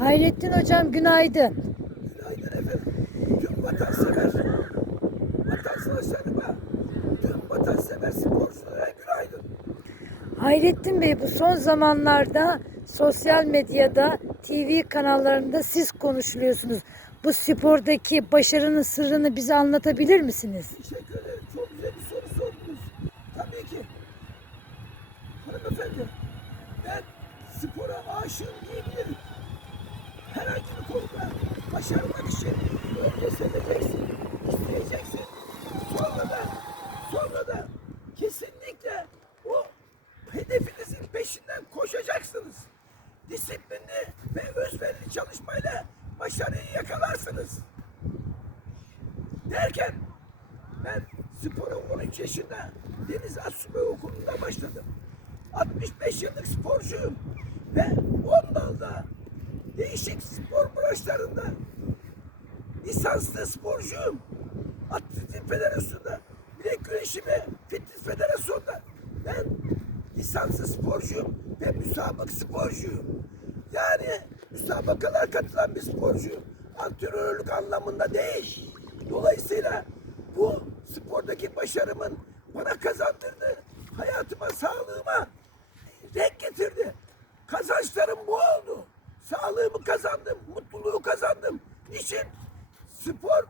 Hayrettin hocam günaydın. Günaydın efendim. Tüm vatansever, vatanseverlerime, tüm vatansever sporculara günaydın. Hayrettin Bey bu son zamanlarda sosyal medyada TV kanallarında siz konuşuluyorsunuz. Bu spordaki başarının sırrını bize anlatabilir misiniz? Teşekkür ederim. Çok güzel bir soru sordunuz. Tabii ki. Hanımefendi, ben spora aşığım diyebilirim. Herhangi bir konuda başarmak için önce seveceksin, isteyeceksin. Sonra da, sonra da kesinlikle o hedefinizin peşinden koşacaksınız. Disiplinli ve özverili çalışmayla başarıyı yakalarsınız. Derken ben spora 13 yaşında Deniz Asubay Okulu'nda başladım. 65 yıllık sporcuyum ve 10 dalda değişik spor branşlarında lisanslı sporcuyum. Atletizm Federasyonu'nda, bilek güreşi ve fitness federasyonunda ben lisanslı sporcuyum ve müsabak sporcuyum. Yani müsabakalar katılan bir sporcuyum. Antrenörlük anlamında değil. Dolayısıyla bu spordaki başarımın bana kazandırdığı hayatıma, sağlığıma renk getirdi. Kazançlarım bu oldu. Sağlığımı kazandım, mutluluğu kazandım. Niçin? Spor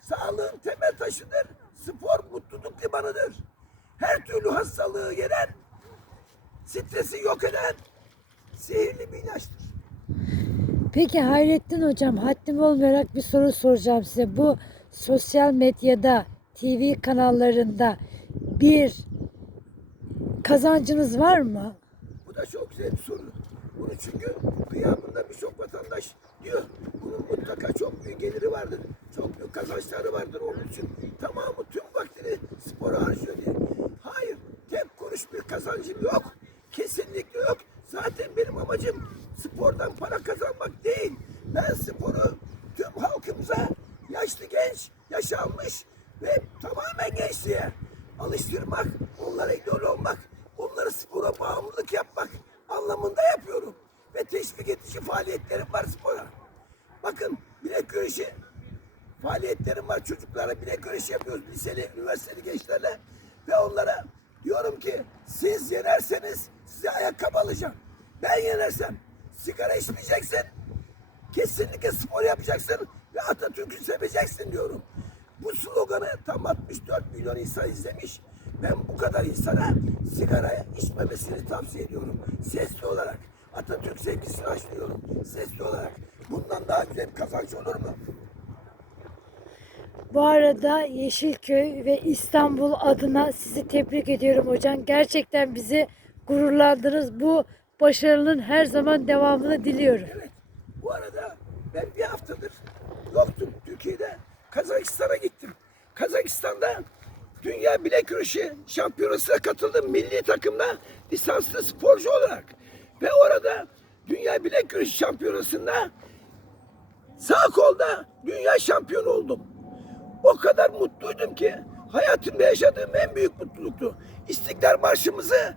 sağlığın temel taşıdır. Spor mutluluk limanıdır. Her türlü hastalığı yenen, stresi yok eden sihirli bir ilaçtır. Peki Hayrettin hocam haddim olmayarak bir soru soracağım size. Bu sosyal medyada TV kanallarında bir kazancınız var mı? Bu da çok güzel bir soru. Bunu çünkü kıyamında birçok vatandaş diyor. Bunun mutlaka çok büyük geliri vardır. Çok büyük kazançları vardır onun için. Tamamı tüm vaktini spora harcıyor diye. Hayır. Tek kuruş bir kazancım yok. Kesinlikle yok. Zaten benim amacım spordan para kazanmak değil. Ben sporu tüm halkımıza yaşlı genç, yaşanmış ve tamamen gençliğe alıştırmak, onlara idol olmak, onları spora bağımlılık yapmak anlamında yapıyorum. Ve teşvik edici faaliyetlerim var spora. Bakın bilek güreşi faaliyetlerim var. Çocuklara bilek güreşi yapıyoruz. Liseli, üniversiteli gençlerle. Ve onlara diyorum ki siz yenerseniz size ayakkabı alacağım. Ben yenersem sigara içmeyeceksin. Kesinlikle spor yapacaksın ve Atatürk'ü seveceksin diyorum. Bu sloganı tam 64 milyon insan izlemiş. Ben bu kadar insana sigara içmemesini tavsiye ediyorum. Sesli olarak. Atatürk sevgisini aşılıyorum. Sesli olarak. Bundan daha güzel bir kazanç olur mu? Bu arada Yeşilköy ve İstanbul adına sizi tebrik ediyorum hocam. Gerçekten bizi gururlandınız. Bu başarının her zaman devamını diliyorum. Evet. Bu arada ben bir haftadır yoktum Türkiye'de. Kazakistan'a gittim. Kazakistan'da Dünya Bilek Güreşi Şampiyonası'na katıldım milli takımda lisanslı sporcu olarak. Ve orada Dünya Bilek Güreşi Şampiyonası'nda sağ kolda dünya şampiyonu oldum. O kadar mutluydum ki hayatımda yaşadığım en büyük mutluluktu. İstiklal Marşımızı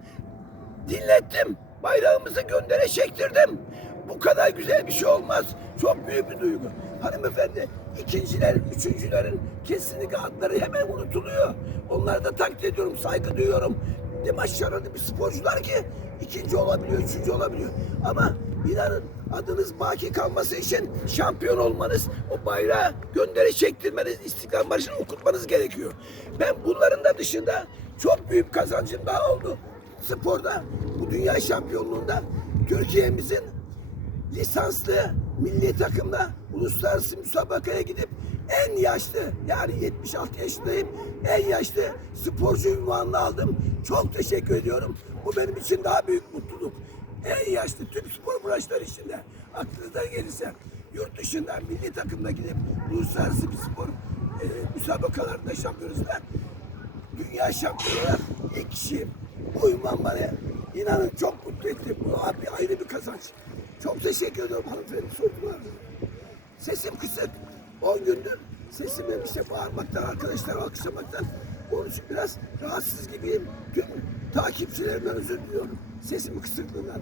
dinlettim. Bayrağımızı göndere çektirdim. Bu kadar güzel bir şey olmaz. Çok büyük bir duygu. Hanımefendi ikinciler, üçüncülerin kesinlikle adları hemen unutuluyor. Onları da takdir ediyorum, saygı duyuyorum. Ne başarılı bir sporcular ki ikinci olabiliyor, üçüncü olabiliyor. Ama inanın adınız baki kalması için şampiyon olmanız, o bayrağı göndere çektirmeniz, İstiklal Marşı'nı okutmanız gerekiyor. Ben bunların da dışında çok büyük kazancım daha oldu sporda, bu dünya şampiyonluğunda Türkiye'mizin lisanslı milli takımla uluslararası müsabakaya gidip en yaşlı yani 76 yaşındayım en yaşlı sporcu ünvanını aldım. Çok teşekkür ediyorum. Bu benim için daha büyük mutluluk. En yaşlı tüm spor branşları içinde aklınıza gelirse yurt dışından milli takımda gidip uluslararası bir spor e, müsabakalarında şampiyonasında dünya şampiyonu ilk kişiyim. Bu ünvan bana inanın çok mutlu etti. Bu abi ayrı bir kazanç. Çok teşekkür ediyorum hanımefendi sordular. Sesim kısık. 10 gündür sesime bir şey bağırmaktan, arkadaşlar alkışlamaktan onun için biraz rahatsız gibiyim. Tüm takipçilerimden özür diliyorum. Sesimin kısıklığından.